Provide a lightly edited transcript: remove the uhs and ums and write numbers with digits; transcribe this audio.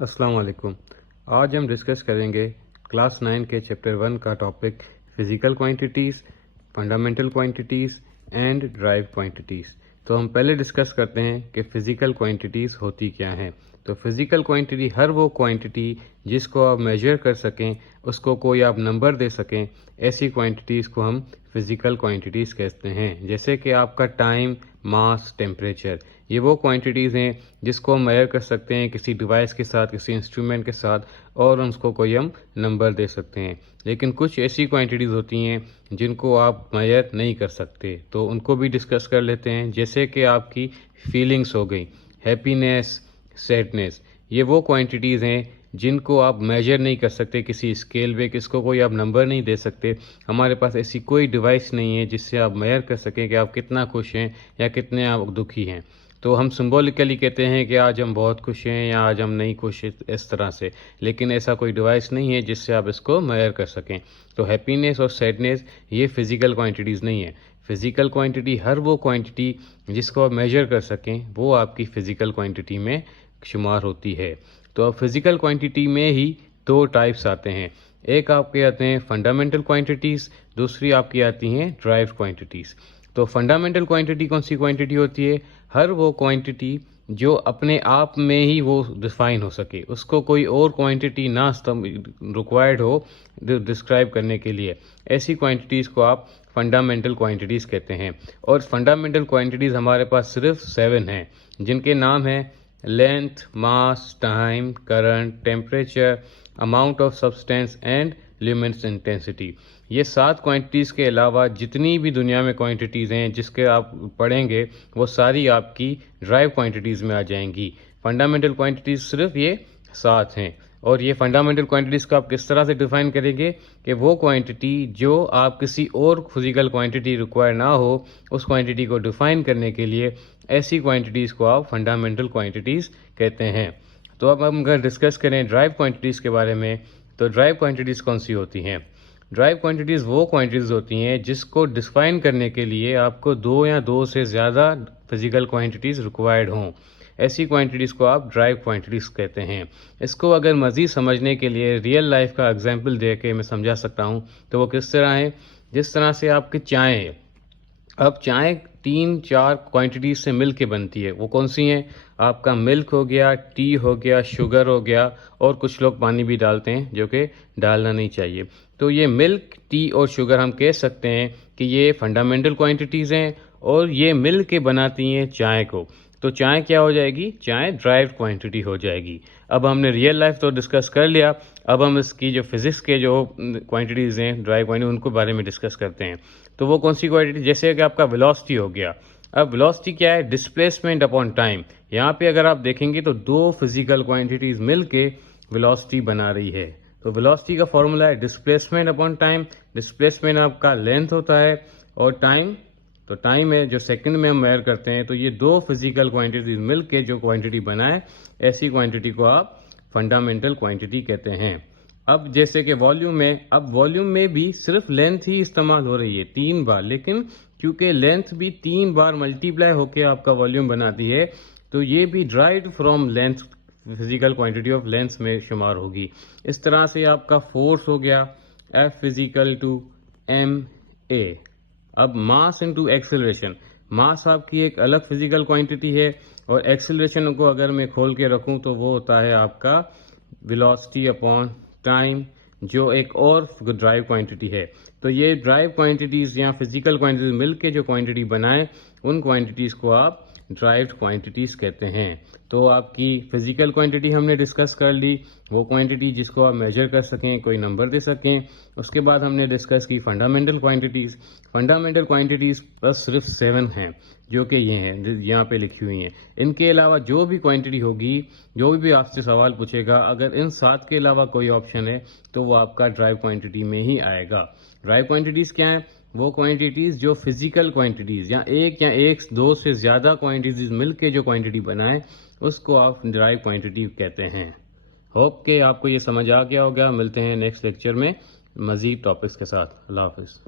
अस्सलाम वालेकुम। आज हम डिस्कस करेंगे क्लास 9 के चैप्टर 1 का topic physical quantities, fundamental quantities and drive quantities. तो हम पहले डिस्कस करते हैं कि फ़िज़िकल क्वांटिटीज़ होती क्या हैं। तो फिज़िकल क्वांटिटी हर वो क्वांटिटी जिसको आप मेजर कर सकें, उसको कोई आप नंबर दे सकें, ऐसी क्वांटिटीज़ को हम फिज़िकल क्वांटिटीज़ कहते हैं। जैसे कि आपका टाइम, मास, टेम्परेचर, ये वो क्वांटिटीज़ हैं जिसको हम मेजर कर सकते हैं किसी डिवाइस के साथ, किसी इंस्ट्रूमेंट के साथ, और उसको कोई हम नंबर दे सकते हैं। लेकिन कुछ ऐसी क्वांटिटीज़ होती हैं जिनको आप मेजर नहीं कर सकते, तो उनको भी डिस्कस कर लेते हैं। जैसे कि आपकी फीलिंग्स हो गई, हैप्पीनेस, सैडनेस, ये वो क्वांटिटीज़ हैं जिनको आप मेजर नहीं कर सकते किसी स्केल पे, किसको कोई आप नंबर नहीं दे सकते। हमारे पास ऐसी कोई डिवाइस नहीं है जिससे आप मेजर कर सकें कि आप कितना खुश हैं या कितने आप दुखी हैं। तो हम सिंबॉलिकली कहते हैं कि आज हम बहुत खुश हैं या आज हम नहीं खुश, इस तरह से। लेकिन ऐसा कोई डिवाइस नहीं है जिससे आप इसको मेजर कर सकें। तो हैप्पीनेस और सैडनेस ये फिज़िकल क्वांटिटीज़ नहीं है। फिज़िकल क्वांटिटी हर वो क्वांटिटी जिसको आप मेजर कर सकें, वो आपकी फ़िज़िकल क्वांटिटी में शुमार होती है। तो अब फिज़िकल क्वांटिटी में ही दो टाइप्स आते हैं। एक आपके आते हैं फंडामेंटल क्वांटिटीज़, दूसरी आपकी आती हैं ड्राइव्ड क्वांटिटीज़। तो फंडामेंटल क्वांटिटी कौन सी क्वांटिटी होती है? हर वो क्वांटिटी जो अपने आप में ही वो डिफाइन हो सके, उसको कोई और क्वांटिटी ना रिक्वायर्ड हो डिस्क्राइब करने के लिए, ऐसी क्वांटिटीज़ को आप फंडामेंटल क्वांटिटीज़ कहते हैं। और फंडामेंटल क्वांटिटीज़ हमारे पास सिर्फ 7 हैं, जिनके नाम हैं length, mass, time, current, temperature, amount of substance and luminous intensity. ये 7 क्वांटिटीज़ के अलावा जितनी भी दुनिया में क्वांटिटीज़ हैं जिसके आप पढ़ेंगे, वो सारी आपकी ड्राइव क्वांटिटीज़ में आ जाएंगी। फंडामेंटल क्वांटिटीज़ सिर्फ ये 7 हैं। और ये फंडामेंटल क्वांटिटीज़ को आप किस तरह से डिफाइन करेंगे कि वो क्वांटिटी जो आप किसी और फिजिकल क्वांटिटी रिक्वायर ना हो, उस क्वांटिटी को डिफाइन करने के लिए ऐसी क्वांटिटीज़ को आप फंडामेंटल क्वांटिटीज़ कहते हैं। तो अब हम अगर डिस्कस करें ड्राइव क्वांटिटीज़ के बारे में, तो ड्राइव क्वांटिटीज़ कौन सी होती हैं? ड्राइव क्वांटिटीज़ वो क्वांटिटीज़ होती हैं जिसको डिफाइन करने के लिए आपको 2 या 2 से ज़्यादा फिजिकल क्वांटिटीज़ रिक्वायर्ड हों। ऐसी क्वांटिटीज़ को आप ड्राइव क्वांटिटीज़ कहते हैं। इसको अगर मज़ीद समझने के लिए रियल लाइफ का एग्जांपल दे के मैं समझा सकता हूँ, तो वो किस तरह है? जिस तरह से आपकी चाय है। अब चाय 3-4 क्वांटिटीज से मिल के बनती है। वो कौन सी हैं? आपका मिल्क हो गया, टी हो गया, शुगर हो गया, और कुछ लोग पानी भी डालते हैं, जो कि डालना नहीं चाहिए। तो ये मिल्क, टी और शुगर हम कह सकते हैं कि ये फंडामेंटल क्वांटिटीज़ हैं, और ये मिल के बनाती हैं चाय को। तो चाय क्या हो जाएगी? चाय ड्राइव्ड क्वांटिटी हो जाएगी। अब हमने रियल लाइफ तो डिस्कस कर लिया, अब हम इसकी जो फिजिक्स के जो क्वांटिटीज़ हैं ड्राइव क्वांटिटी, उनको बारे में डिस्कस करते हैं। तो वो कौन सी क्वांटिटी? जैसे कि आपका वेलोसिटी हो गया। अब वेलोसिटी क्या है? Displacement upon time. यहाँ पे अगर आप देखेंगे तो दो फिजिकल क्वांटिटीज़ मिल के वेलोसिटी बना रही है। तो वेलोसिटी का फॉर्मूला है डिस्प्लेसमेंट अपॉन टाइम। डिस्प्लेसमेंट आपका लेंथ होता है, और टाइम, तो टाइम है जो सेकंड में हम मेजर करते हैं। तो ये दो फिजिकल क्वांटिटीज मिलके जो क्वांटिटी बनाए, ऐसी क्वांटिटी को आप फंडामेंटल क्वांटिटी कहते हैं। अब जैसे कि वॉल्यूम में, अब वॉल्यूम में भी सिर्फ लेंथ ही इस्तेमाल हो रही है 3 बार, लेकिन क्योंकि लेंथ भी 3 बार मल्टीप्लाई होकर आपका वॉल्यूम बनाती है, तो ये भी derived from length, physical quantity of length में शुमार होगी। इस तरह से आपका फोर्स हो गया F is equal to M A. अब मास इनटू एक्सेलरेशन, मास आपकी एक अलग फिजिकल क्वांटिटी है, और एक्सेलरेशन को अगर मैं खोल के रखूं तो वो होता है आपका वेलोसिटी अपॉन टाइम, जो एक और ड्राइव क्वांटिटी है। तो ये ड्राइव क्वांटिटीज या फिजिकल क्वांटिटीज मिलके जो क्वांटिटी बनाए, उन क्वांटिटीज को आप ड्राइव्ड क्वांटिटीज कहते हैं। तो आपकी फिजिकल क्वांटिटी हमने डिस्कस कर ली, वो क्वांटिटी जिसको आप मेजर कर सकें, कोई नंबर दे सकें। उसके बाद हमने डिस्कस की फंडामेंटल क्वांटिटीज। फंडामेंटल क्वांटिटीज बस सिर्फ 7 हैं, जो कि ये हैं, यहाँ पे लिखी हुई हैं। इनके अलावा जो भी क्वांटिटी होगी, जो भी आपसे सवाल पूछेगा, अगर इन 7 के अलावा कोई ऑप्शन है तो वो आपका ड्राइव क्वांटिटी में ही आएगा। ड्राइव क्वांटिटीज क्या है? वो क्वांटिटीज जो फिजिकल क्वांटिटीज या एक दो से ज्यादा क्वांटिटीज मिलके जो क्वांटिटी बनाए, उसको आप ड्राइव क्वांटिटी कहते हैं। होप के आपको ये समझ आ गया होगा। मिलते हैं नेक्स्ट लेक्चर में मजीद टॉपिक्स के साथ। अल्लाह हाफिज।